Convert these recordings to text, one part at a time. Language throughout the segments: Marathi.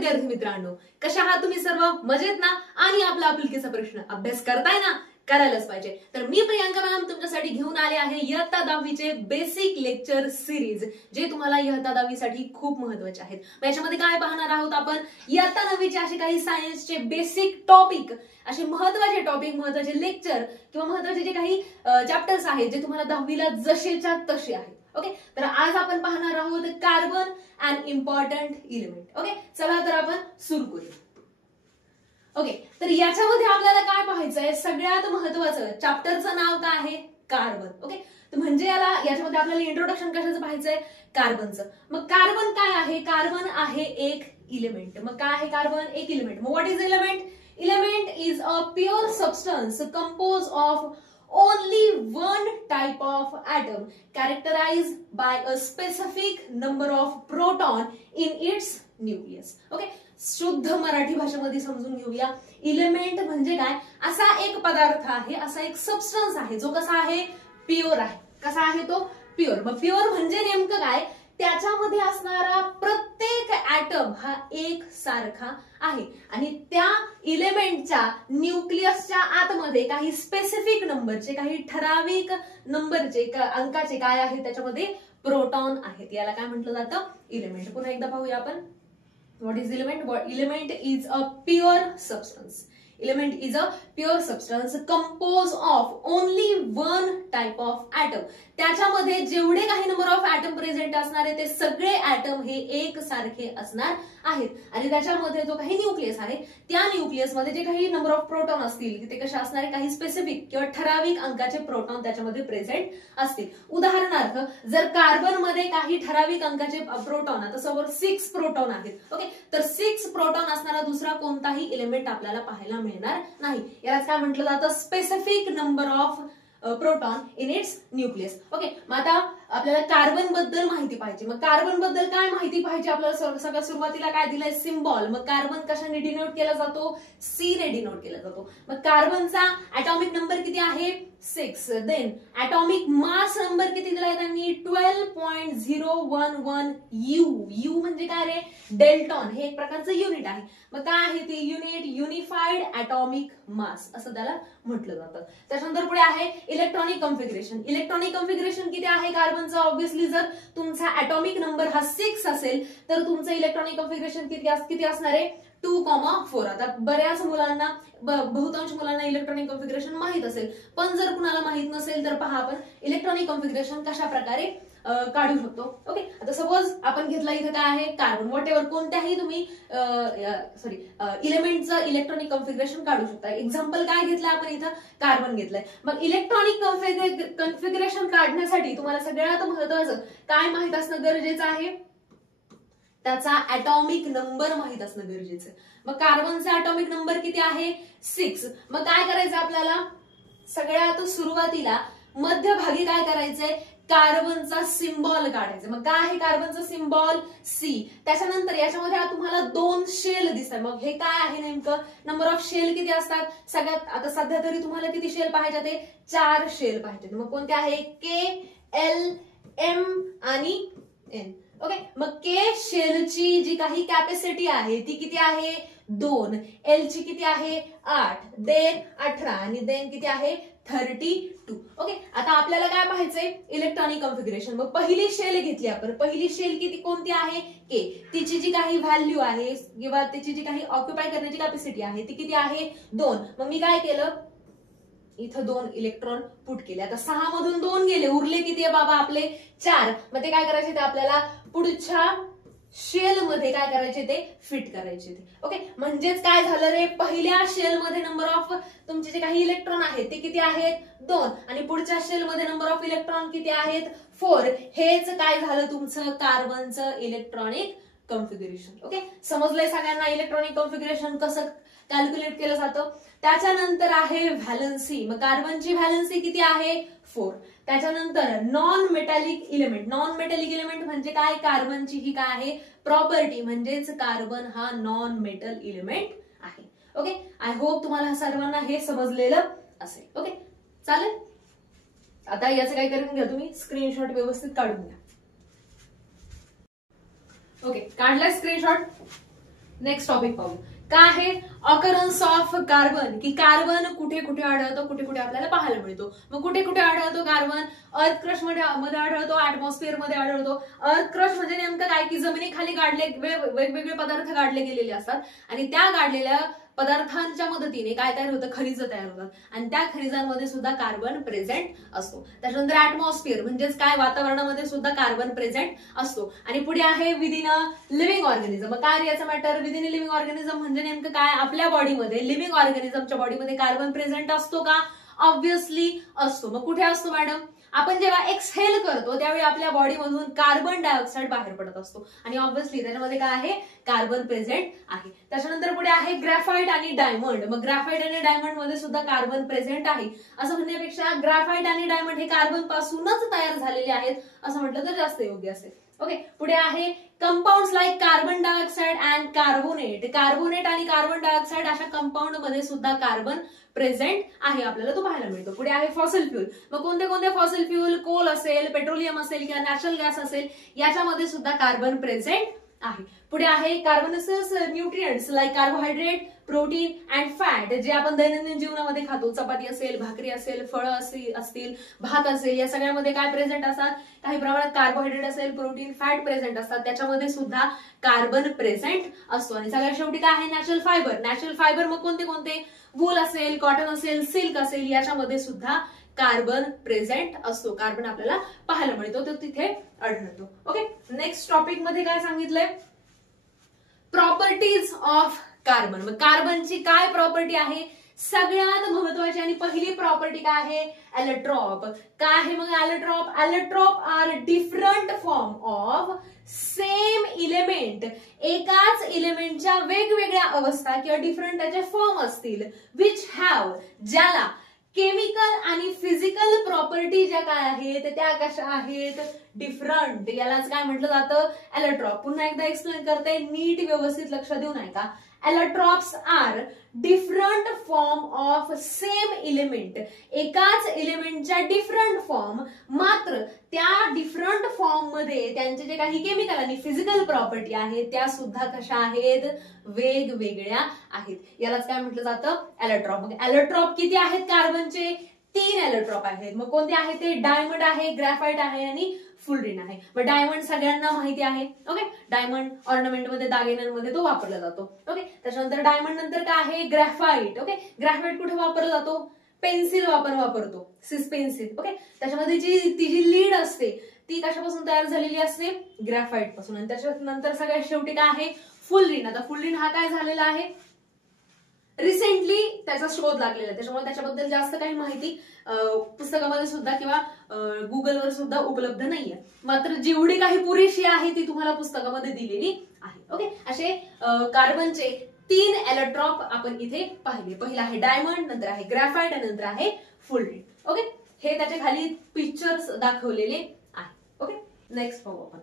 विद्यार्थी मित्रांनो, कशा आहात तुम्ही सर्व? मजेत ना? आणि आपला आपुलकीचा प्रश्न अभ्यास करताय ना? करायलाच पाहिजे. तर मी प्रियांका मॅम तुमच्यासाठी घेऊन आले आहे इयत्ता 10वी चे बेसिक लेक्चर सिरीज, जे तुम्हाला इयत्ता 10वी साठी खूप महत्त्वाचे आहेत. याच्यामध्ये काय पाहणार आहोत आपण? इयत्ता 9वी चे असे काही सायन्सचे बेसिक टॉपिक, असे महत्त्वाचे टॉपिक, महत्त्वाचे लेक्चर किंवा महत्त्वाचे जे काही चॅप्टर्स आहेत जे तुम्हाला 10वीला जसेच्या तसे आहेत. ओके, तर आज आपण पाहणार आहोत carbon and important element. Okay, चला तर आपण सुरू करूया. ओके, तर याच्यामध्ये आपल्याला काय पाहायचंय? सगळ्यात महत्त्वाचं चॅप्टरचं नाव काय आहे? कार्बन. ओके, तर म्हणजे याच्यामध्ये आपल्याला इंट्रोडक्शन कशाचं पाहायचंय? कार्बनचं. मग कार्बन काय आहे? कार्बन आहे एक इलिमेंट. मग काय आहे कार्बन? एक इलिमेंट. मग what is element? Element is a pure substance composed of only one type of atom characterized by a specific number of proton in its nucleus. Okay, शुद्ध मराठी भाषेमध्ये समजून घेऊया. इलिमेंट म्हणजे काय? असा एक पदार्थ आहे, असा एक सबस्टन्स आहे जो कसा आहे? प्युअर आहे. कसा आहे तो? प्युअर. मग प्युअर म्हणजे नेमकं काय? त्याच्यामध्ये असणारा प्रत्येक ऍटम हा एक सारखा आहे आणि त्या इलेमेंटच्या न्यूक्लियसच्या आतमध्ये काही स्पेसिफिक नंबरचे, काही ठराविक नंबरचे, अंकाचे काय आहेत? त्याच्यामध्ये प्रोटॉन आहेत. याला काय म्हटलं जातं? इलेमेंट. पुन्हा एकदा पाहूया आपण. What is element? Element is a pure substance. Element is a pure substance composed of only one type of atom. त्याच्यामध्ये जेवढे काही नंबर ऑफ ऍटम प्रेझेंट असणार आहे ते सगळे ऍटम हे एक सारखे असणार आहेत आणि त्याच्यामध्ये जो काही न्यूक्लियस आहे त्या न्यूक्लियस मध्ये जे काही नंबर ऑफ प्रोटॉन असतील ते कशा असणार आहे? काही स्पेसिफिक किंवा ठराविक अंकाचे प्रोटॉन त्याच्यामध्ये प्रेझेंट असतील. उदाहरणार्थ, जर कार्बन मध्ये काही ठराविक अंकाचे प्रोटॉन, आता समोर 6 प्रोटॉन आहेत. ओके, तर 6 प्रोटॉन असणारा दुसरा कोणताही एलिमेंट आपल्याला पाहायला मिळणार नाही. यालाच काय म्हटलं जातं? Specific number of proton in its nucleus. Okay, मग आता आपल्याला कार्बन बद्दल माहिती पाहिजे. मग कार्बन बद्दल काय माहिती पाहिजे आपल्याला? सगळ्यात सुरुवातीला काय दिलंय? सिम्बॉल. मग कार्बन कशाने डिनोट केला जातो? सी ने डिनोट केला जातो. मग कार्बनचा ऍटॉमिक नंबर किती आहे? 6. देन ऍटॉमिक मास नंबर किती दिलाय त्यांनी? 12.011 यू. यू म्हणजे काय रे? डेल्टॉन. हे एक प्रकारचं युनिट आहे. मग काय आहे ते युनिट? युनिफाईड ऍटॉमिक मास असं त्याला म्हटलं जातं. त्याच्यानंतर पुढे आहे इलेक्ट्रॉनिक कॉन्फिगरेशन. इलेक्ट्रॉनिक कॉन्फिगरेशन किती आहे कार्बनचं? ऑब्व्हियसली जर तुमचा ऍटॉमिक नंबर हा 6 असेल तर तुमचं इलेक्ट्रॉनिक कॉन्फिगरेशन किती असणार आहे? 2,4. आता बऱ्याच मुलांना, बहुतांश मुलांना इलेक्ट्रॉनिक कॉन्फिगरेशन माहित असेल, पण जर कुणाला माहित नसेल तर पहा आपण इलेक्ट्रॉनिक कॉन्फिगरेशन कशा प्रकारे काढू शकतो. ओके, आता सपोज आपण घेतला इथे काय आहे? कार्बन. व्हॉट एव्हर कोणत्याही तुम्ही इलेमेंटचं इलेक्ट्रॉनिक कॉन्फिगरेशन काढू शकता. एक्झाम्पल काय घेतलं आपण? इथं कार्बन घेतलंय. मग इलेक्ट्रॉनिक कॉन्फिगरेशन काढण्यासाठी तुम्हाला सगळ्यात महत्त्वाचं काय माहित असणं गरजेचं आहे? त्याचा ऍटॉमिक नंबर माहित असणं गरजेचं. मग कार्बनचा ऍटॉमिक नंबर किती आहे? 6. मग काय करायचं आपल्याला? सगळ्यात सुरुवातीला मध्यभागी काय करायचंय? कार्बनचा सिम्बॉल काढायचा. मग काय आहे कार्बनचा सिम्बॉल? सी. त्याच्यानंतर याच्यामध्ये तुम्हाला 2 शेल दिसतात. मग हे काय आहे नेमकं? नंबर ऑफ शेल किती असतात? सगळ्यात आता सध्या तरी तुम्हाला किती शेल पाहिजे? ते 4 शेल पाहिजे. मग कोणते आहे? के, एल, एम आणि एन. ओके, मग के शेलची जी काही कॅपॅसिटी आहे ती किती आहे? 2. एल ची किती आहे? 8. देन 18 आणि देन किती आहे? 32. ओके, आता आपल्याला काय पाहायचंय? Electronic configuration. मग पहिली शेल घेतली आपण. पहिली शेल कोणती आहे? के. तिची जी काही व्हॅल्यू आहे किंवा तिची जी काही ऑक्युपाय करण्याची कॅपॅसिटी आहे ती किती आहे? 2. मग मी काय केलं? इथं 2 इलेक्ट्रॉन पुट केले. आता 6 मधून 2 गेले, उरले किती आहे बाबा आपले? 4. मग ते काय करायचे? ते आपल्याला पुढच्या शेल मध्ये काय करायचे? ते फिट करायचे ते. ओके, म्हणजेच काय झालं रे? पहिल्या शेल मध्ये नंबर ऑफ तुमचे जे काही इलेक्ट्रॉन आहेत ते किती आहेत? 2. आणि पुढच्या शेल मध्ये नंबर ऑफ इलेक्ट्रॉन किती आहेत? 4. हेच काय झालं तुमचं कार्बनचं इलेक्ट्रॉनिक कॉन्फिगरेशन. ओके, समजलंय सगळ्यांना इलेक्ट्रॉनिक कॉन्फिगरेशन कसं कॅल्क्युलेट केलं जातं? त्याच्यानंतर आहे व्हॅलन्सी. मग कार्बनची व्हॅलन्सी किती आहे? 4. त्याच्यानंतर non metallic element. Non metallic element म्हणजे काय? कार्बनची ही काय आहे? प्रॉपर्टी. म्हणजेच कार्बन हा नॉन मेटल इलिमेंट आहे. ओके, आय होप तुम्हाला सर्वांना हे समजलेलं असेल. ओके, चालेल. आता याचं काय करून घ्या तुम्ही? स्क्रीनशॉट व्यवस्थित काढून घ्या. ओके, काढलाय स्क्रीनशॉट? नेक्स्ट टॉपिक पाहू. काय आहे ऑकरन्स ऑफ कार्बन, की कार्बन कुठे कुठे आढळतो, कुठे कुठे आपल्याला पाहायला मिळतो. मग कुठे कुठे आढळतो कार्बन? अर्थ क्रस्ट मध्ये आढळतो, ऍटमॉस्फिअर मध्ये आढळतो. अर्थ क्रस्ट म्हणजे नेमकं काय, की जमिनीखाली वेगवेगळे पदार्थ गाडले गेलेले असतात आणि त्या गाडलेल्या पदार्थांच्या मदतीने काय तयार होतं, खनिज तयार होतात आणि त्या खनिजांमध्ये सुद्धा कार्बन प्रेझेंट असतो. त्याच्यानंतर ऍटमॉस्फिअर म्हणजेच काय, वातावरणामध्ये सुद्धा कार्बन प्रेझेंट असतो. आणि पुढे आहे विदिन अ लिव्हिंग ऑर्गॅनिझम. काय याचा मॅटर, विदिन अ लिव्हिंग ऑर्गॅनिझम म्हणजे नेमकं काय, आपल्या बॉडीमध्ये लिव्हिंग ऑर्गॅनिझमच्या बॉडीमध्ये कार्बन प्रेझेंट असतो का? ऑब्व्हियसली असतो. मग कुठे असतो मॅडम? आपण जेव्हा एक्सहेल करतो त्यावेळी आपल्या बॉडीमधून कार्बन डायऑक्साईड बाहेर पडत असतो आणि ऑब्व्हियसली त्याच्यामध्ये काय आहे, कार्बन प्रेझेंट आहे. त्याच्यानंतर पुढे आहे ग्रॅफाइट आणि डायमंड. मग ग्रॅफाइट आणि डायमंड मध्ये सुद्धा कार्बन प्रेझेंट आहे असं म्हणण्यापेक्षा ग्रॅफाइट आणि डायमंड हे कार्बन पासूनच तयार झालेले आहेत असं म्हटलं तर जास्त योग्य असेल. ओके, पुढे आहे compounds like carbon dioxide and carbonate. Carbonate आणि कार्बन डायऑक्साईड अशा कंपाऊंड मध्ये सुद्धा कार्बन प्रेझेंट आहे, आपल्याला तो पाहायला मिळतो. पुढे आहे फॉसिल फ्यूल. मग कोणते कोणते फॉसिल फ्यूल, कोल असेल, पेट्रोलियम असेल किंवा नॅचरल गॅस असेल, याच्यामध्ये सुद्धा कार्बन प्रेझेंट आहे. पुढे आहे carbonaceous nutrients like carbohydrate, protein and fat, जे आपण दैनंदिन जीवनामध्ये खातो. चपाती असेल, भाकरी असेल, फळं असतील, भात असेल, या सगळ्यामध्ये काय प्रेझेंट असतात, काही प्रमाणात कार्बोहायड्रेट असेल, प्रोटीन, फॅट प्रेझेंट असतात. त्याच्यामध्ये सुद्धा कार्बन प्रेझेंट असतो. आणि सगळ्यात शेवटी काय आहे, नॅचरल फायबर. नॅचरल फायबर मग कोणते कोणते, वूल असेल, कॉटन असेल, सिल्क असेल, याच्यामध्ये सुद्धा कार्बन प्रेझेंट असतो. कार्बन आपल्याला पाहायला मिळतो, तो तिथे आढळतो. ओके, नेक्स्ट टॉपिक मध्ये काय सांगितलंय, प्रॉपर्टीज ऑफ कार्बन. मग कार्बनची काय प्रॉपर्टी आहे, सगळ्यात महत्वाची आणि पहिली प्रॉपर्टी काय आहे, एलेट्रॉप. काय आहे मग allotrope? Allotrope are different form of same element. एकाच इलेमेंटच्या वेगवेगळ्या अवस्था किंवा डिफरंट त्याचे फॉर्म असतील, विच हॅव, ज्याला केमिकल आणि फिजिकल प्रॉपर्टी ज्या काय आहेत त्या कशा आहेत, डिफरंट. यालाच काय म्हटलं जातं, एलेट्रॉप. पुन्हा एकदा एक्सप्लेन करते, नीट व्यवस्थित लक्ष देऊन ऐका. Allotropes are different form of same element. एकाच इलेमेंटच्या डिफरंट फॉर्म, मात्र त्या डिफरंट फॉर्म मध्ये त्यांचे जे काही केमिकल आणि फिजिकल प्रॉपर्टी आहेत त्या सुद्धा कशा आहेत, वेगवेगळ्या आहेत. यालाच काय म्हटलं जातं, एलेट्रॉप. मग एलेट्रॉप किती आहेत कार्बनचे? 3 एलेट्रॉप आहेत. मग कोणते आहेत ते? डायमंड आहे, ग्रॅफाइट आहे आणि फुलरिन आहे. मग डायमंड सगळ्यांना माहिती आहे. ओके, डायमंड ऑर्नामेंट मध्ये, दागिन्यांमध्ये तो वापरला जातो. ओके, त्याच्यानंतर डायमंड नंतर काय आहे, ग्रॅफाइट. ओके, ग्रॅफाइट कुठे वापरला जातो? पेन्सिल आपण वापरतो, सिस पेन्सिल. ओके, त्याच्यामध्ये जी लीड असते ती कशापासून तयार झालेली असते, ग्रॅफाइट पासून. आणि त्याच्यानंतर सगळ्यात शेवटी काय आहे, फुलरिन. आता फुलरिन हा काय झालेला आहे, रिसेंटली त्याचा शोध लागलेला आहे, त्याच्यामुळे त्याच्याबद्दल जास्त काही माहिती पुस्तकामध्ये सुद्धा किंवा गुगलवर सुद्धा उपलब्ध नाहीये. मात्र जेवढी काही पुरेशी आहे ती तुम्हाला पुस्तकामध्ये दिलेली आहे. ओके, असे कार्बनचे 3 एलेट्रॉप आपण इथे पाहिले. पहिला आहे डायमंड, नंतर आहे ग्रॅफाइट आणि नंतर आहे फुलरिन. ओके, हे त्याच्या खाली पिक्चर्स दाखवलेले आहे. ओके, नेक्स्ट पाहू आपण.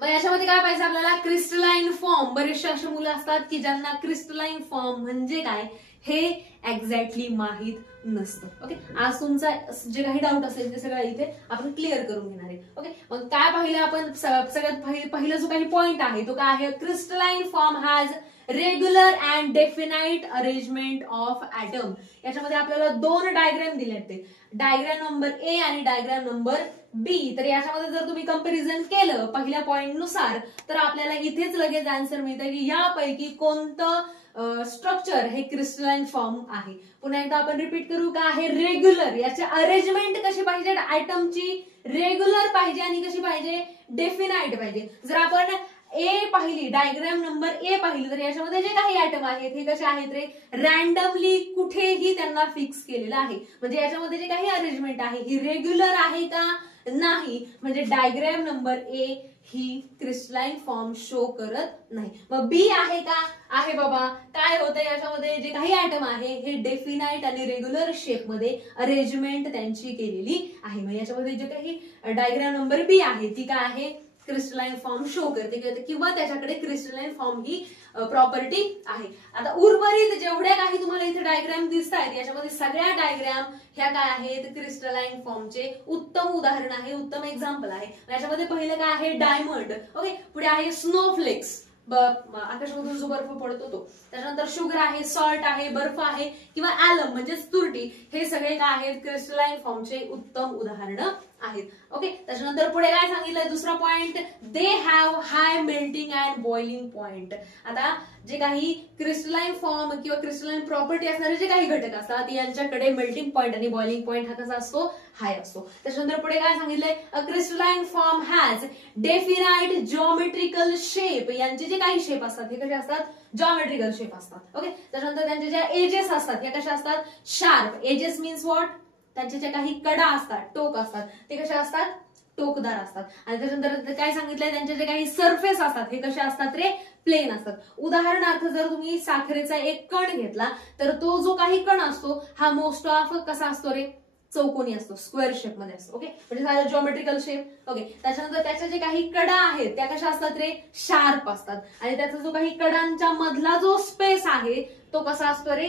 मग याच्यामध्ये काय पाहिजे आपल्याला, क्रिस्टलाइन फॉर्म. बरेचसे असे मुलं असतात की ज्यांना क्रिस्टलाइन फॉर्म म्हणजे काय हे एक्झॅक्टली माहित नसतं. ओके, आज तुमचा जे काही डाऊट असेल ते सगळं इथे आपण क्लिअर करून घेणार आहे. ओके, मग काय पाहिलं आपण, सगळ्यात पहिला जो काही पॉइंट आहे तो काय आहे, crystalline form has regular and definite arrangement of atom. याच्यामध्ये आपल्याला 2 डायग्राम दिले आहेत, डायग्राम नंबर ए आणि डायग्राम नंबर बी. तर याच्यामध्ये जर तुम्ही कंपॅरिझन केलं पहिल्या पॉइंट नुसार तर आपल्याला इथेच लगेच आन्सर मिळतं की यापैकी कोणतं स्ट्रक्चर हे क्रिस्टलाइन फॉर्म आहे. पुन्हा एकदा आपण रिपीट करू, का आहे, रेग्युलर. याची अरेंजमेंट कशी पाहिजे, ऍटमची रेग्युलर पाहिजे आणि कशी पाहिजे, डेफिनाइट पाहिजे. जर आपण ए पाहिली, डायग्राम नंबर ए पाहिली, तर याच्यामध्ये जे काही ऍटम आहेत हे कसे आहेत रे, रॅन्डमली कुठेही त्यांना फिक्स केलेलं आहे. म्हणजे याच्यामध्ये जे काही अरेंजमेंट आहे ही रेग्युलर आहे का, नाही. म्हणजे diagram number A he crystalline form show करत नाही. मग बी आहे का, आहे बाबा. काय होतं याच्यामध्ये, जे काही ऍटम आहे हे डेफिनाइट आणि रेग्युलर शेप मध्ये अरेंजमेंट त्यांची केलेली आहे. मग याच्यामध्ये जे काही डायग्राम नंबर बी आहे ती काय आहे, क्रिस्टलाइन फॉर्म शो करते किंवा त्याच्याकडे क्रिस्टलाइन फॉर्म ही प्रॉपर्टी आहे. आता उर्वरित जेवढ्या काही तुम्हाला इथे डायग्राम दिसत आहेत याच्यामध्ये सगळ्या डायग्राम ह्या काय आहेत, क्रिस्टलाइन फॉर्मचे उत्तम उदाहरण आहे, उत्तम एक्झाम्पल आहे. याच्यामध्ये पहिलं काय आहे, डायमंड. ओके, पुढे आहे स्नोफ्लेक्स. आकाशामधून जो बर्फ पडतो तो, त्याच्यानंतर शुगर आहे, सॉल्ट आहे, बर्फ आहे किंवा ॲलम म्हणजेच तुरटी, हे सगळे काय आहेत क्रिस्टलाइन फॉर्मचे उत्तम उदाहरणं आहेत. ओके, त्याच्यानंतर पुढे काय सांगितलंय दुसरा point, they have high melting and boiling point. आता जे काही क्रिस्टलाइन फॉर्म किंवा क्रिस्टलाइन प्रॉपर्टी असणारे जे काही घटक असतात यांच्याकडे मेल्टिंग पॉइंट आणि बॉइलिंग पॉइंट हा कसा असतो, हाय असतो. त्याच्यानंतर पुढे काय सांगितलंय, अ crystalline form has definite geometrical shape. यांचे जे काही शेप असतात हे कसे असतात, जॉमेट्रिकल शेप असतात. ओके, त्याच्यानंतर त्यांचे ज्या एजेस असतात हे कशा असतात, शार्प. एजेस मीन्स व्हॉट, त्यांचे जे काही कडा असतात, टोक असतात ते कसे असतात, टोकदार असतात. आणि त्याच्यानंतर काय सांगितलंय, त्यांचे जे काही सरफेस असतात हे कसे असतात रे, प्लेन असतात. उदाहरणार्थ जर तुम्ही साखरेचा एक कण घेतला तर तो जो काही कण असतो हा मोस्ट ऑफ कसा असतो रे, चौकोनी असतो, स्क्वेअर शेप मध्ये असतो. ओके, म्हणजे झालं जॉमेट्रिकल शेप. ओके, त्याच्यानंतर त्याच्या जे काही कडा आहेत त्या कशा असतात रे, शार्प असतात. आणि त्याचा जो काही कडांच्या मधला जो स्पेस आहे तो कसा असतो रे,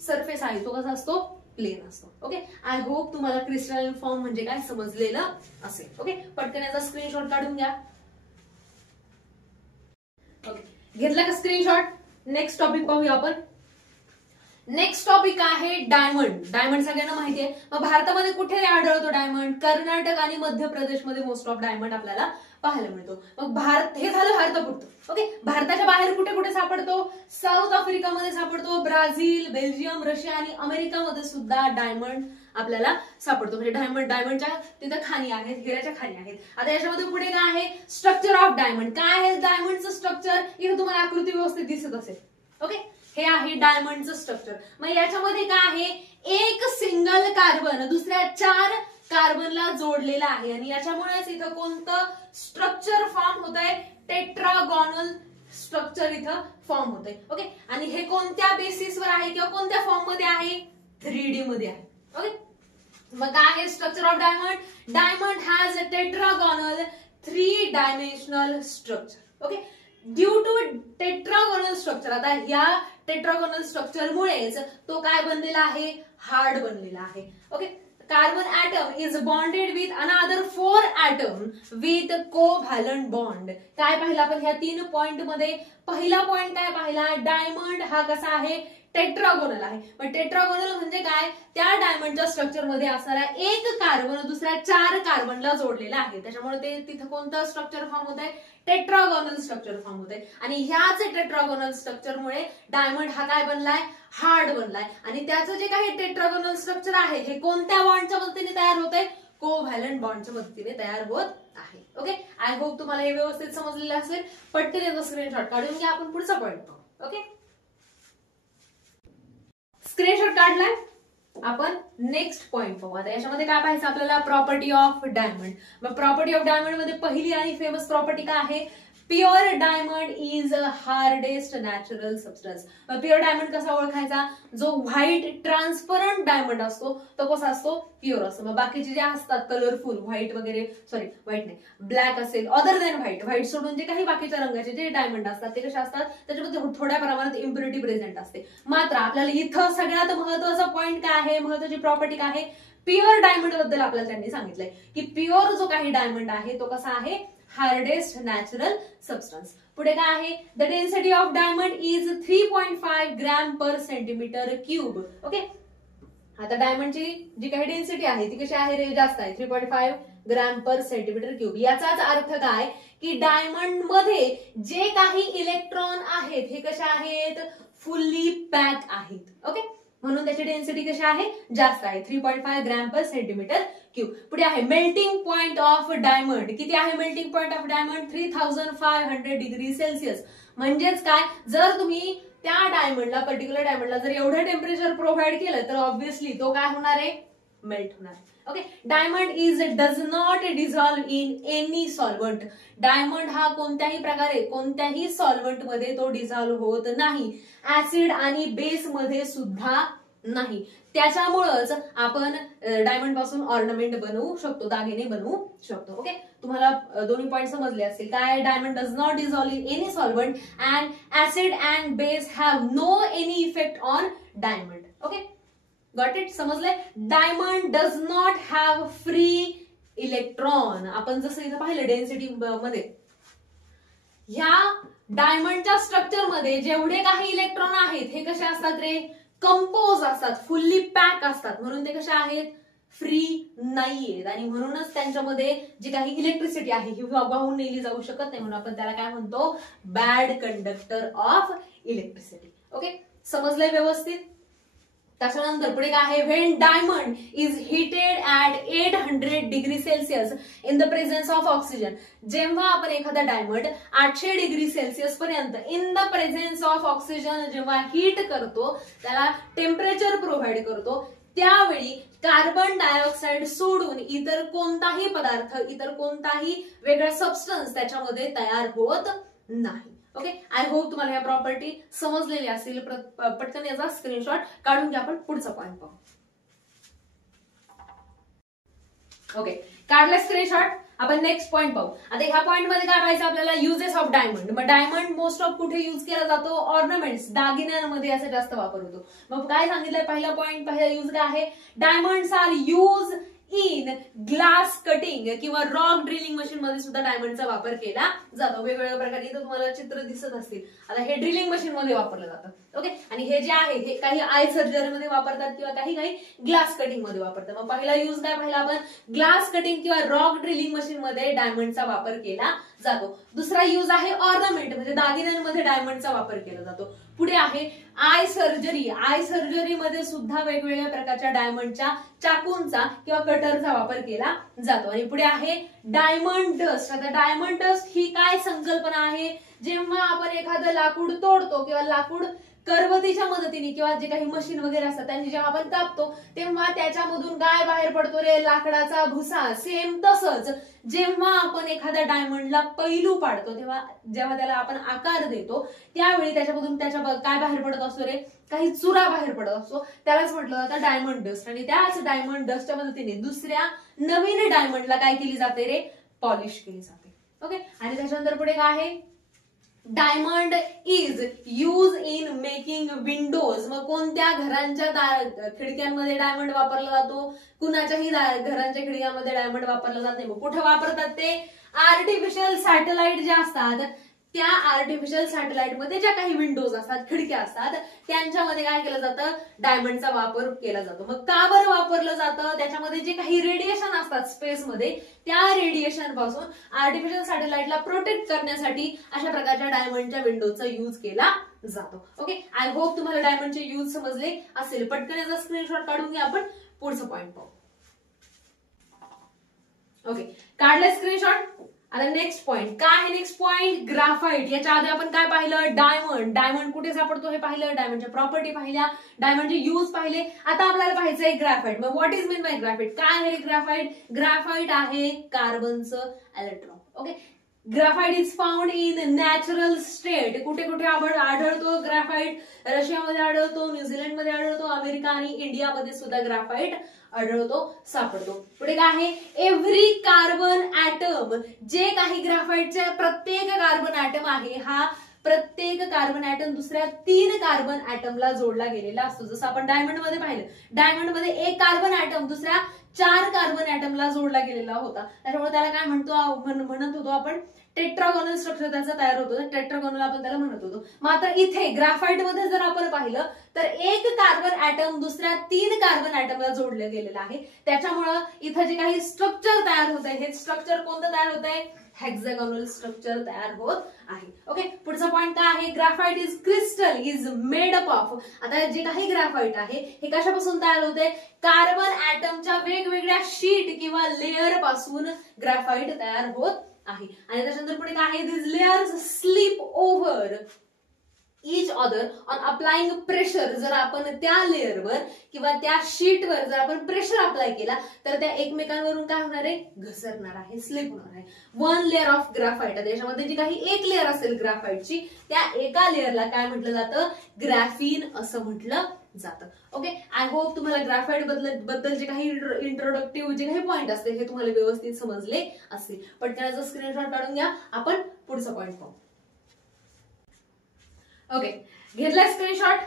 सरफेस आहे तो कसा असतो, प्लेन असतो. ओके, आय होप तुम्हाला क्रिस्टलाइन फॉर्म म्हणजे काय समजलेलं असेल. ओके, पटकन याचा स्क्रीनशॉट काढून घ्या. ओके, घेतला का स्क्रीनशॉट? नेक्स्ट टॉपिक पाहूया आपण. नेक्स्ट टॉपिक आहे डायमंड. डायमंड सगळ्यांना माहिती आहे. मग भारतामध्ये कुठे आढळतो डायमंड? कर्नाटक आणि मध्य प्रदेशमध्ये मोस्ट ऑफ डायमंड आपल्याला पाहायला मिळतो. मग भारत, हे झालं भारतापुरतं. ओके, भारताच्या बाहेर कुठे कुठे सापडतो? साऊथ आफ्रिकामध्ये सापडतो, ब्राझील, बेल्जियम, रशिया आणि अमेरिकामध्ये सुद्धा डायमंड आपल्याला सापडतो. म्हणजे डायमंडच्या तिथं खाणी आहेत, हिऱ्याच्या खाणी आहेत. आता याच्यामध्ये पुढे काय आहे, स्ट्रक्चर ऑफ डायमंड. काय आहे डायमंडचं स्ट्रक्चर? इथे तुम्हाला आकृती व्यवस्थित दिसत असेल. ओके, हे आहे डायमंडचं स्ट्रक्चर. मग याच्यामध्ये काय आहे, एक सिंगल कार्बन दुसऱ्या 4 कार्बनला जोडलेला आहे आणि याच्यामुळेच इथं कोणतं स्ट्रक्चर फॉर्म होत आहे, टेट्रागोनल स्ट्रक्चर इथं फॉर्म होत आहे. ओके, आणि हे कोणत्या बेसिसवर आहे किंवा कोणत्या फॉर्म मध्ये आहे, 3D मध्ये आहे. ओके, मग काय आहे structure of diamond? Diamond has a tetragonal 3 dimensional structure. Okay, due to tetragonal structure. आता या टेट्रागोनल स्ट्रक्चर मुळेच तो काय बनलेला आहे, हार्ड बनलेला आहे. Okay, carbon atom is bonded with another 4 atom with covalent bond. काय पाहिलं आपण ह्या 3 पॉइंट मध्ये? पहिला पॉइंट काय पाहिला, डायमंड हा कसा आहे, टेट्रागोनल आहे. पण टेट्रागोनल म्हणजे काय, त्या डायमंडच्या स्ट्रक्चर मध्ये असणारा एक कार्बन दुसऱ्या 4 कार्बनला जोडलेला आहे. त्याच्यामुळे ते तिथं कोणतं स्ट्रक्चर फॉर्म होत आहे, टेट्रागोनल स्ट्रक्चर फॉर्म होत आहे. आणि ह्याच टेट्रागोनल स्ट्रक्चरमुळे डायमंड हा काय बनलाय, हार्ड बनलाय. आणि त्याचं जे काही टेट्रागोनल स्ट्रक्चर आहे हे कोणत्या बॉन्डच्या मदतीने तयार होत आहे, कोव्हॅलंट बॉन्डच्या मदतीने तयार होत आहे. ओके, आय होप तुम्हाला हे व्यवस्थित समजलेलं असेल. पटकन याचा स्क्रीनशॉट काढून घ्या, आपण पुढचा पॉइंट पाहू. ओके, स्क्रीनशॉट काढलाय, आपण नेक्स्ट पॉइंट पाहू. आता याच्यामध्ये काय पाहायचं आपल्याला, प्रॉपर्टी ऑफ डायमंड. मग प्रॉपर्टी ऑफ डायमंड मध्ये पहिली आणि फेमस प्रॉपर्टी काय आहे, pure diamond is a hardest natural substance. Pure diamond कसा ओळखायचा, जो व्हाईट ट्रान्सपरंट डायमंड असतो तो कसा असतो, प्युअर असतो. मग बाकीचे जे असतात कलरफुल, व्हाईट वगैरे, सॉरी व्हाईट नाही, ब्लॅक असेल, अदर दॅन व्हाईट सोडून जे काही बाकीच्या रंगाचे जे डायमंड असतात ते कसे असतात, त्याच्यामध्ये थोड्या प्रमाणात इम्प्युरिटी प्रेझेंट असते. मात्र आपल्याला इथं सगळ्यात महत्वाचा पॉइंट काय आहे, महत्वाची प्रॉपर्टी काय आहे, प्युअर डायमंड बद्दल आपल्याला त्यांनी सांगितलंय की प्युअर जो काही डायमंड आहे तो कसा आहे, हार्डेस्ट नॅचरल सबस्टन्स. पुढे काय आहे, the density of diamond is 3.5 gram per centimetre cube. Okay, आता डायमंडची जी काही डेन्सिटी आहे ती कशी आहे रे, जास्त आहे, 3.5 ग्रॅम पर सेंटीमीटर क्यूब. याचाच अर्थ काय की डायमंड मध्ये जे काही इलेक्ट्रॉन आहेत हे कसे आहेत, फुल्ली पॅक आहेत. ओके, म्हणून त्याची डेन्सिटी कशी आहे, जास्त आहे, 3.5 ग्रॅम पर सेंटीमीटर क्यूब. पुढे आहे मेल्टिंग पॉइंट ऑफ डायमंड. किती आहे melting point of diamond, 3500 degree Celsius. म्हणजेच काय, जर तुम्ही त्या डायमंडला, पर्टिक्युलर डायमंडला जर एवढं टेम्परेचर प्रोव्हाइड केलं तर ऑब्व्हियसली तो काय होणार आहे, मेल्ट होणार. Okay, diamond does not dissolve in any solvent. Diamond हा कोणत्याही प्रकारे कोणत्याही सॉल्व्हंट मध्ये तो डिझॉल्व होत नाही, ऍसिड आणि बेस मध्ये सुद्धा नाही. त्याच्यामुळेच आपण डायमंड पासून ऑर्नामेंट बनवू शकतो, दागिने बनवू शकतो. ओके, तुम्हाला दोन्ही पॉइंट समजले असतील. काय, diamond does not dissolve in any solvent and acid and base have no any effect on diamond. Okay, got it, समजलंय. Diamond does not have free electron. आपण जसं इथं पाहिलं डेन्सिटी मध्ये, ह्या डायमंडच्या स्ट्रक्चर मध्ये जेवढे काही इलेक्ट्रॉन आहेत हे कसे असतात रे, कंपोज असतात, फुल्ली पॅक असतात, म्हणून ते कसे आहेत, फ्री नाहीयेत, आणि म्हणूनच त्यांच्यामध्ये जी काही इलेक्ट्रिसिटी आहे ही वाहून नेली जाऊ शकत नाही, म्हणून आपण त्याला काय म्हणतो, bad conductor of electricity. Okay, समजलंय व्यवस्थित. त्याच्यानंतर पुढे काय आहे, when diamond is heated at 800 degree Celsius in the presence of oxygen, जेव्हा आपण एखादा डायमंड 800 डिग्री सेल्सिअस पर्यंत in the presence of oxygen जेव्हा हीट करतो, त्याला टेम्परेचर प्रोव्हाइड करतो, त्यावेळी कार्बन डायऑक्साइड सोडून इतर कोणताही पदार्थ, इतर कोणताही वेगळा सबस्टन्स त्याच्यामध्ये तयार होत नाही. ओके, आय होप तुम्हाला ह्या प्रॉपर्टी समजलेली असतील. पटकन याचा स्क्रीनशॉट काढून घ्या. आपण पुढचा पॉइंट पाहू. ओके, काढला स्क्रीनशॉट. आपण नेक्स्ट पॉइंट पाहू. आता ह्या पॉइंट मध्ये काय पाहायचं आपल्याला, युजेस ऑफ डायमंड. मग डायमंड मोस्ट ऑफ कुठे युज केला जातो, ऑर्नामेंट्स, दागिन्यांमध्ये याचा जास्त वापर होतो. मग काय सांगितलंय, पहिला पॉइंट, पहिला युज काय आहे, diamonds are use in glass cutting किंवा रॉक ड्रिलिंग मशीन मध्ये सुद्धा डायमंडचा वापर केला जातो. वेगवेगळ्या प्रकारे इथं तुम्हाला चित्र दिसत असतील. आता हे ड्रिलिंग मशीन मध्ये वापरलं जातं. ओके, आणि हे जे आहे हे काही आय सर्जरी मध्ये वापरतात किंवा काही ग्लास कटिंग मध्ये वापरतात. मग पहिला यूज काय पाहिला आपण, ग्लास कटिंग किंवा रॉक ड्रिलिंग मशीन मध्ये डायमंडचा वापर केला जातो. दुसरा यूज आहे ऑर्नामेंट, म्हणजे दागिन्यांमध्ये डायमंडचा वापर केला जातो. पुढे आहे आय सर्जरी. आय सर्जरी मध्ये सुद्धा वेगवेगळ्या प्रकारच्या डायमंडच्या चाकूंचा किंवा कटरचा वापर केला जातो. आणि पुढे आहे डायमंड डस्ट. आता डायमंड डस्ट ही काय संकल्पना आहे, जेव्हा आपण एखादं लाकूड तोडतो किंवा लाकूड करवतीच्या मदतीने किंवा जे काही मशीन वगैरे असतात त्यांनी जेव्हा आपण कापतो, तेव्हा त्याच्यामधून काय बाहेर पडतो रे, लाकडाचा भुसा. सेम तसंच जेव्हा आपण एखाद्या डायमंडला पैलू पाडतो, तेव्हा जेव्हा त्याला आपण आकार देतो, त्यावेळी त्याच्यामधून काय बाहेर पडत असतो रे, काही चुरा बाहेर पडत असतो. त्यालाच म्हटलं जातं डायमंड डस्ट. आणि त्याच डायमंड डस्टच्या मदतीने दुसऱ्या नवीन डायमंडला काय केली जाते रे, पॉलिश केली जाते. ओके, आणि त्याच्यानंतर पुढे काय आहे, diamond is use in making Windows. मग कोणत्या घरांच्या खिडक्यांमध्ये डायमंड वापरला जातो, कुणाच्याही घरांच्या खिडक्यांमध्ये डायमंड वापरला जात नाही. मग कुठे वापरतात ते, आर्टिफिशियल सॅटेलाइट जे असतात त्या आर्टिफिशियल सॅटेलाइट मध्ये ज्या काही विंडोज असतात, खिडक्या असतात, त्यांच्यामध्ये काय केलं जातं, डायमंडचा वापर केला जातो. मग का बरं वापरलं जातं, त्याच्यामध्ये जे काही रेडिएशन असतात स्पेसमध्ये, त्या रेडिएशन पासून आर्टिफिशियल सॅटेलाइटला प्रोटेक्ट करण्यासाठी अशा प्रकारच्या डायमंडच्या विंडोजचा यूज केला जातो. ओके, आय होप तुम्हाला डायमंडचे यूज समजले असेल. पटकन याचा स्क्रीनशॉट काढून घ्या. आपण पुढचं पॉइंट पाहू. ओके, काढलं स्क्रीनशॉट. आता नेक्स्ट पॉइंट काय आहे, नेक्स्ट पॉइंट ग्राफाइट. याच्या आधी आपण काय पाहिलं, डायमंड. डायमंड कुठे सापडतो हे पाहिलं, डायमंडच्या प्रॉपर्टी पाहिल्या, डायमंडचे यूज पाहिले. आता आपल्याला पाहायचंय ग्राफाइट. मग what is mean by graphite, काय आहे ग्राफाइट. ग्राफाइट आहे कार्बनचं electron. Okay, graphite is found in natural state. कुठे कुठे आढळतो ग्राफाइट, रशियामध्ये आढळतो, न्यूझीलंडमध्ये आढळतो, अमेरिका आणि इंडियामध्ये सुद्धा ग्राफाइट आढळतो, सापडतो. पुढे काय आहे, एव्हरी कार्बन ऍटम. जे काही ग्राफाइटचे प्रत्येक कार्बन ऍटम आहे, हा प्रत्येक कार्बन ऍटम दुसऱ्या 3 कार्बन ऍटमला जोडला गेलेला असतो. जसं आपण डायमंड मध्ये पाहिलं, डायमंड मध्ये एक कार्बन ऍटम दुसऱ्या 4 कार्बन ऍटमला जोडला गेलेला होता. त्याच्यामुळे त्याला काय म्हणत होतो आपण, टेट्रागोनल स्ट्रक्चर त्याचा तयार होतो. टेट्रागोनल आपण त्याला म्हणत होतो. मात्र इथे ग्राफाइट मध्ये जर आपण पाहिलं तर एक कार्बन ऍटम दुसऱ्या 3 कार्बन ऍटमला जोडलं गेलेलं आहे. त्याच्यामुळं इथं जे काही स्ट्रक्चर तयार होत आहे, हे स्ट्रक्चर कोणतं तयार होत आहे, हेक्सागोनल स्ट्रक्चर तयार होत आहे. ओके, पुढचा पॉइंट काय आहे, graphite is crystal is made up of. आता जे काही ग्राफाइट आहे हे कशापासून तयार होते, कार्बन ऍटमच्या वेगवेगळ्या शीट किंवा लेअर पासून ग्राफाइट तयार होत आहे. आणि त्याच्यानंतर पुढे काय आहे, this layers slip over each other on applying pressure. जर आपण त्या लेअरवर किंवा त्या शीटवर जर आपण प्रेशर अप्लाय केला तर त्या एकमेकांवरून काय होणार आहे, घसरणार आहे, स्लिप होणार आहे. 1 लेअर ऑफ ग्राफाइट. त्याच्यामध्ये जी काही एक लेअर असेल ग्राफाइटची, त्या एका लेअरला काय म्हटलं जातं, ग्राफीन असं म्हटलं जातं. ओके, आय होप तुम्हाला ग्राफाइट बद्दल जे काही इंट्रोडक्टिव्ह जे काही पॉइंट असते हे तुम्हाला व्यवस्थित समजले असतील. पटकन स्क्रीनशॉट काढून घ्या. आपण पुढचा पॉइंट पाहू. ओके, घेतला स्क्रीनशॉट.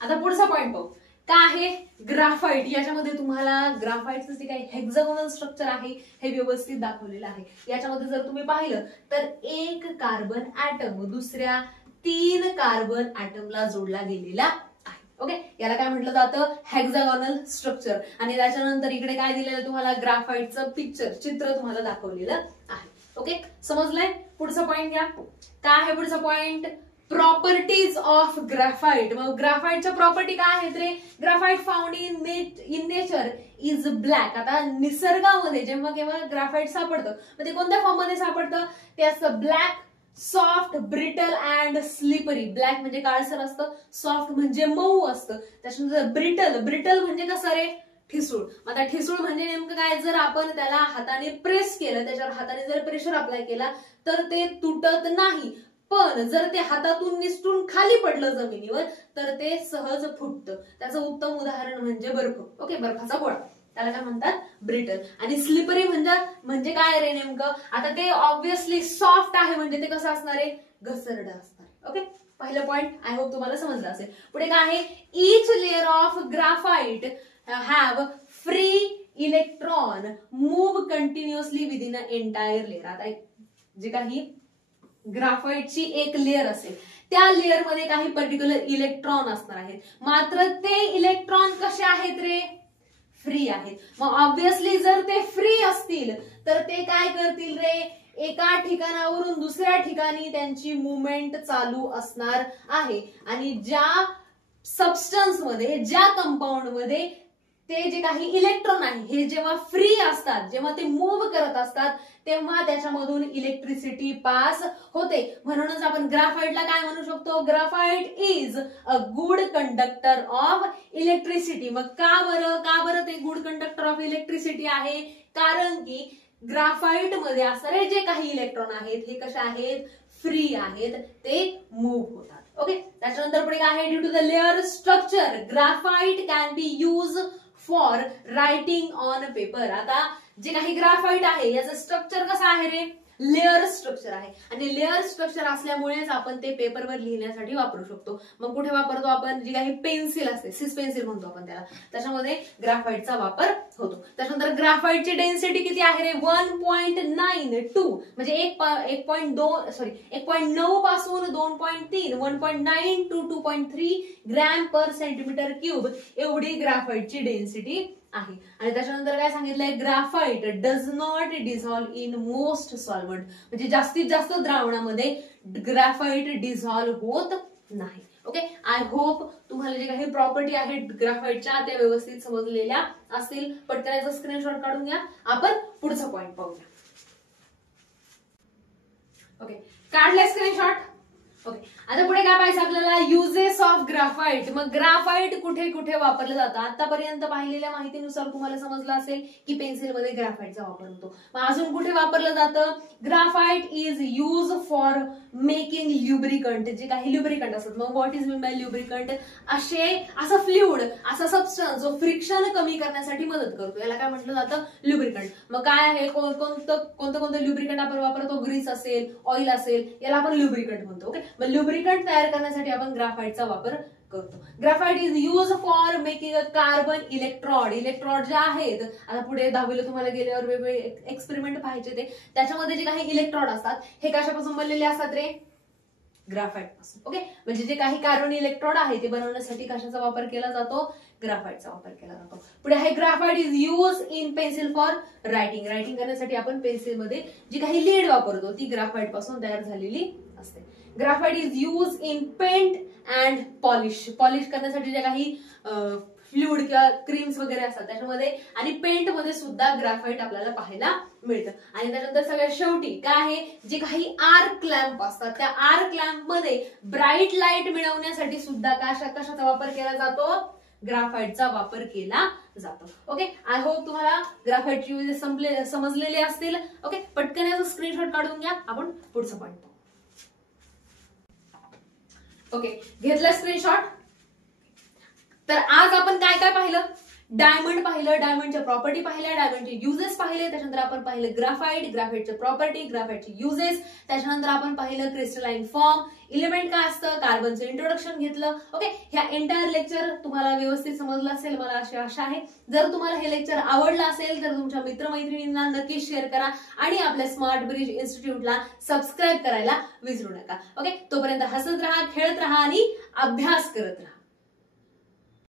आता पुढचा पॉइंट पाहू. काय आहे ग्राफाईट. याच्यामध्ये तुम्हाला ग्राफाईटचं जे काही हेक्सागोनल स्ट्रक्चर आहे हे व्यवस्थित दाखवलेलं आहे. याच्यामध्ये जर तुम्ही पाहिलं तर एक कार्बन ऍटम दुसऱ्या 3 कार्बन ऍटमला जोडला गेलेला आहे. ओके, याला काय म्हटलं जातं हेक्सागोनल स्ट्रक्चर. आणि त्याच्यानंतर इकडे काय दिलेलं तुम्हाला ग्राफाईटचं चित्र तुम्हाला दाखवलेलं आहे. ओके, समजलंय. पुढचा पॉइंट घ्या. काय आहे पुढचा पॉइंट, प्रॉपर्टीज ऑफ ग्राफाईट. मग ग्राफाईटच्या प्रॉपर्टी काय आहेत रे. Graphite found in nature is black. आता निसर्गामध्ये जेव्हा केव्हा ग्राफाईट सापडतं मग ते कोणत्या फॉर्म मध्ये सापडतं, ते असतं black, soft, brittle and slippery. Black म्हणजे काळसर असतं, सॉफ्ट म्हणजे मऊ असतं, त्याच्यानंतर ब्रिटल म्हणजे कसं रे, ठिसूळ. आता ठिसूळ म्हणजे नेमकं काय, जर आपण त्याला हाताने प्रेस केलं, त्याच्यावर हाताने जर प्रेशर अप्लाय केला तर ते तुटत नाही, पण जर ते हातातून निसटून खाली पडलं जमिनीवर तर ते सहज फुटतं. त्याचं उत्तम उदाहरण म्हणजे बर्फ. ओके, बर्फाचा गोळा, त्याला काय म्हणतात ब्रिटल. आणि स्लिपरी म्हणजे काय रे नेमकं, आता ते ऑब्व्हियसली सॉफ्ट आहे म्हणजे ते कसं असणार आहे, घसरडं असणार. ओके, पहिलं पॉइंट आय होप तुम्हाला समजलं असेल. पुढे काय आहे, each layer of graphite have free electron move continuously within a entire layer. आता जे काही ग्राफाईटची एक लेअर असेल त्या लेअर मध्ये काही पर्टिक्युलर इलेक्ट्रॉन असणार आहेत, मात्र ते इलेक्ट्रॉन कसे आहेत रे, फ्री आहेत. मग ऑब्व्हियसली जर ते फ्री असतील तर ते काय करतील रे, एका ठिकाणावरून दुसऱ्या ठिकाणी त्यांची मुवमेंट चालू असणार आहे. आणि ज्या सबस्टन्स मध्ये, ज्या कंपाऊंड मध्ये ते जे काही इलेक्ट्रॉन आहे हे जेव्हा फ्री असतात, जेव्हा ते मूव्ह करत असतात तेव्हा त्याच्यामधून इलेक्ट्रिसिटी पास होते. म्हणूनच आपण ग्राफाईटला काय म्हणू शकतो, graphite is a good conductor of electricity. मग का बरं ते गुड कंडक्टर ऑफ इलेक्ट्रिसिटी आहे, कारण की ग्राफाईट मध्ये असणारे जे काही इलेक्ट्रॉन आहेत हे कसे आहेत, फ्री आहेत, ते मूव्ह होतात. ओके, त्याच्यानंतर पुढे काय आहे, due to the layer structure graphite can be use for writing on paper. आता जे काही ग्राफाईट आहे याचं स्ट्रक्चर कसं आहे रे, लेअर स्ट्रक्चर आहे. आणि लेअर स्ट्रक्चर असल्यामुळेच आपण ते पेपरवर लिहिण्यासाठी वापरू शकतो. मग कुठे वापरतो आपण, जी काही पेन्सिल असते, सिस पेन्सिल म्हणतो आपण त्याला, त्याच्यामध्ये ग्राफाईटचा वापर होतो. त्याच्यानंतर ग्राफाईटची डेन्सिटी किती आहे रे, 1.92 म्हणजे 1.9 पासून 2.3, 1.9 to 2.3 gram per centimetre cube एवढी ग्राफाईटची डेन्सिटी आहे. आणि त्याच्यानंतर काय सांगितलंय, graphite does not dissolve in most solvent. म्हणजे जास्तीत जास्त द्रावणामध्ये ग्राफाईट डिझॉल्व्ह होत नाही. ओके, आय होप तुम्हाला जे काही प्रॉपर्टी आहेत ग्राफाईटच्या त्या व्यवस्थित समजलेल्या असतील. पटकन याचा स्क्रीनशॉट काढून घ्या. आपण पुढचा पॉइंट पाहूया. ओके, काढलाय स्क्रीनशॉट. ओके, आता पुढे काय पाहिजे आपल्याला, युजेस ऑफ ग्राफाईट. मग ग्राफाईट कुठे कुठे वापरलं जातं. आतापर्यंत पाहिलेल्या माहितीनुसार तुम्हाला समजलं असेल की पेन्सिल मध्ये ग्राफाईटचा वापर होतो. मग अजून कुठे वापरलं जातं, graphite is use for making lubricant. जे काही ल्युब्रिकंट असतात, मग what is mean by lubricant, असं फ्लुइड, असा सबस्टन्स जो फ्रिक्शन कमी करण्यासाठी मदत करतो, याला काय म्हटलं जातं, ल्युब्रिकंट. मग काय आहे, कोणतं ल्युब्रिकंट आपण वापरतो, ग्रीस असेल, ऑइल असेल, याला आपण ल्युब्रिकंट म्हणतो. ओके, मग ल्युब्रिकंट तयार करण्यासाठी आपण ग्राफाईटचा वापर करतो. Graphite is use for making a carbon electrode. Electrode जे आहेत, आता पुढे 10वीला तुम्हाला गेल्यावर वेगवेगळे एक्सपेरिमेंट पाहायचे ते, त्याच्यामध्ये जे काही इलेक्ट्रॉड असतात हे कशापासून बनलेले असतात रे, ग्राफाईट पासून. ओके, म्हणजे जे काही कार्बन इलेक्ट्रॉड आहे ते बनवण्यासाठी कशाचा वापर केला जातो, ग्राफाईटचा वापर केला जातो. पुढे आहे graphite is use in pencil for writing. Writing करण्यासाठी आपण पेन्सिल मध्ये जी काही लीड वापरतो ती ग्राफाईट पासून तयार झालेली असते. Graphite is use in paint and polish. Polish करण्यासाठी जे काही फ्लुइड किंवा क्रीम्स वगैरे असतात त्याच्यामध्ये, आणि पेंट मध्ये सुद्धा ग्राफाईट आपल्याला पाहायला मिळतं. आणि त्यानंतर सगळ्यात शेवटी काय आहे, जे काही आर्क लॅम्प असतात त्या आर्क लॅम्प मध्ये ब्राईट लाईट मिळवण्यासाठी सुद्धा कशाचा वापर केला जातो, ग्राफाईटचा वापर केला जातो. ओके, आय होप तुम्हाला ग्राफाईटची युजेस समजलेले असतील. ओके, पटकन याचा स्क्रीनशॉट काढून घ्या. आपण पुढचा पॉइंट पाहू. ओके, घेतला स्क्रीनशॉट. तर आज आपण काय काय पाहिलं, डायमंड पाहिलं, डायमंडच्या प्रॉपर्टी पाहिल्या, डायमंडचे युजेस पाहिले, त्याच्यानंतर आपण पाहिलं ग्राफाइट, ग्राफाइटचे प्रॉपर्टी, ग्राफाइटचे युजेस, त्याच्यानंतर आपण पाहिलं क्रिस्टलाइन फॉर्म, इलिमेंट काय असतं, कार्बनचं इंट्रोडक्शन घेतलं. ओके, ह्या एंटायर लेक्चर तुम्हाला व्यवस्थित समजलं असेल मला अशी आशा आहे. जर तुम्हाला हे लेक्चर आवडलं असेल तर तुमच्या मित्रमैत्रिणींना नक्की शेअर करा आणि आपल्या स्मार्ट ब्रिज इन्स्टिट्यूटला सबस्क्राईब करायला विसरू नका. ओके, तोपर्यंत हसत राहा, खेळत राहा आणि अभ्यास करत राहा.